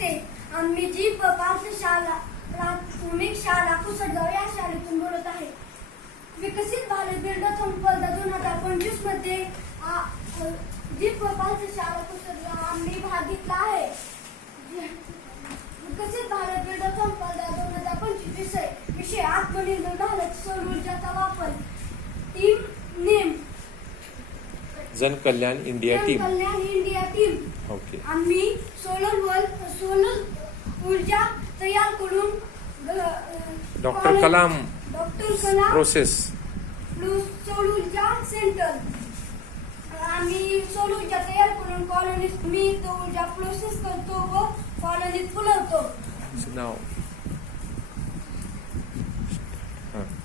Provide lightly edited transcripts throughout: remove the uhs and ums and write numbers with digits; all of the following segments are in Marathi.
नमस्ते. आम्ही जी पाठशाला प्राथमिक शाळा कुसटगाव या शाळेतून बोलत आहे. विकसित भारत बिल्डॉन स्पर्धा 2025 मध्ये जी पाठशाला कुसटगाव आम्ही भाग घेतला आहे. विकसित भारत बिल्डॉन स्पर्धा 2025 विषय आत्मनिर्भर भारत, सौर ऊर्जाचा वापर, टीम नेम जन कल्याण इंडिया टीम. ओके. आम्ही सोलर ऊर्जा तयार करून डॉक्टर कलाम प्रोसेस सौर ऊर्जा सेंटर. आम्ही सौर ऊर्जा तयार करून कॉलनीत मी तो ऊर्जा प्रोसेस करतो व कॉलनीत पुरवतो. नाव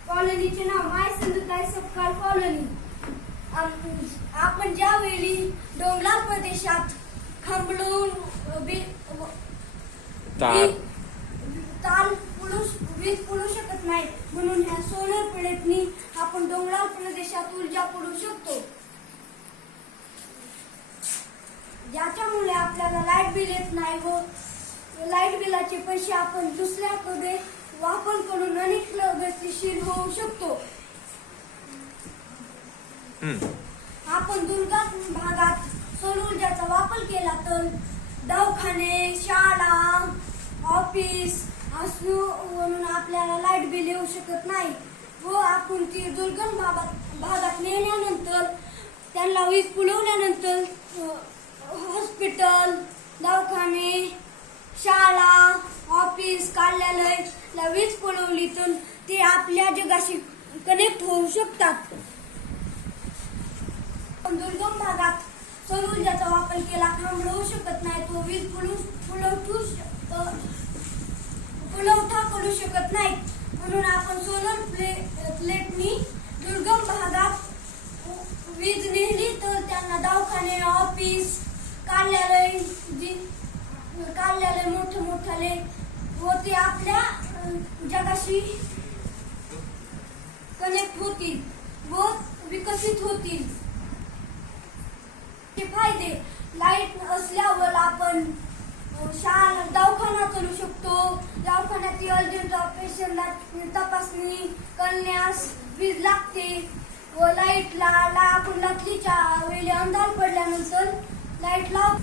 कॉलनीचे नाव माय सिंधुताई सपकाळ कॉलनी. आपण ज्यावेळी डोंगराळ प्रदेशात खांबळून वीज पुरवू शकत नाही, म्हणून ह्या सोलर प्लेटनी आपण डोंगराळ प्रदेशात ऊर्जा पुरवू शकतो. ज्याच्यामुळे आपल्याला लाईट बिल येत नाही व लाईट बिलाचे पैसे आपण दुसऱ्याकडे वापर करून अनेक प्रगतीशील होऊ शकतो. आपण दुर्गम भागात सौर ऊर्जाचा वापर केला तर दवाखाने, शाळा, ऑफिस म्हणून आपल्याला लाईट बिल येऊ शकत नाही व आपण ती दुर्गम भागात नेल्यानंतर त्यांना वीज पुरवल्यानंतर हॉस्पिटल, दवाखाने, शाळा, ऑफिस, कार्यालय वीज पुरवली तर ते आपल्या जगाशी कनेक्ट होऊ शकतात. दुर्गम भागात सौर ऊर्जाचा वापर केला थांबवू शकत नाही, तो वीज पुरवठा करू शकत नाही, म्हणून आपण सोलर प्लेटनी दुर्गम भागात वीज नेली तर त्यांना दवाखाने, ऑफिस, कार्यालय मोठे व ते आपल्या जगाशी कनेक्ट होतील व विकसित होतील. फायदे: लाईट असल्यावर आपण शाळा, दवाखाना चालू शकतो. दवाखान्यात अर्जंट ऑपरेशनला तपासणी करण्यास वीज लागते व लाईटला आपण रात्रीच्या वेळी अंधार पडल्यानंतर लाईट लाव.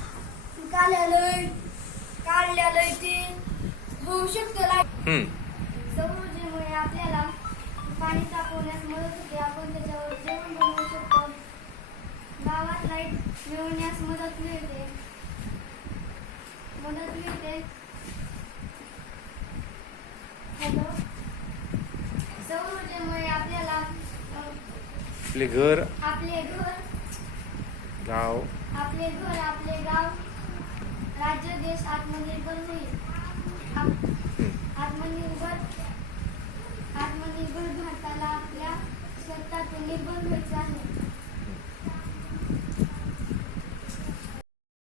कार्यालय ते होऊ शकतं. लाईट सौर ऊर्जेमुळे आपल्याला पाणी तापवण्यास मदत होते. आपण त्याच्यावर जेवण बनवू शकतो. गावात लाईट मिळवण्यास मदत मिळते. सौर ऊर्जेमुळे आपल्याला आपले घर, गाव, राज्य, देश आत्मनिर्भर होईल. आत्मनिर्भर भारताला आपल्या स्वतःतून निर्भर व्हायचं आहे.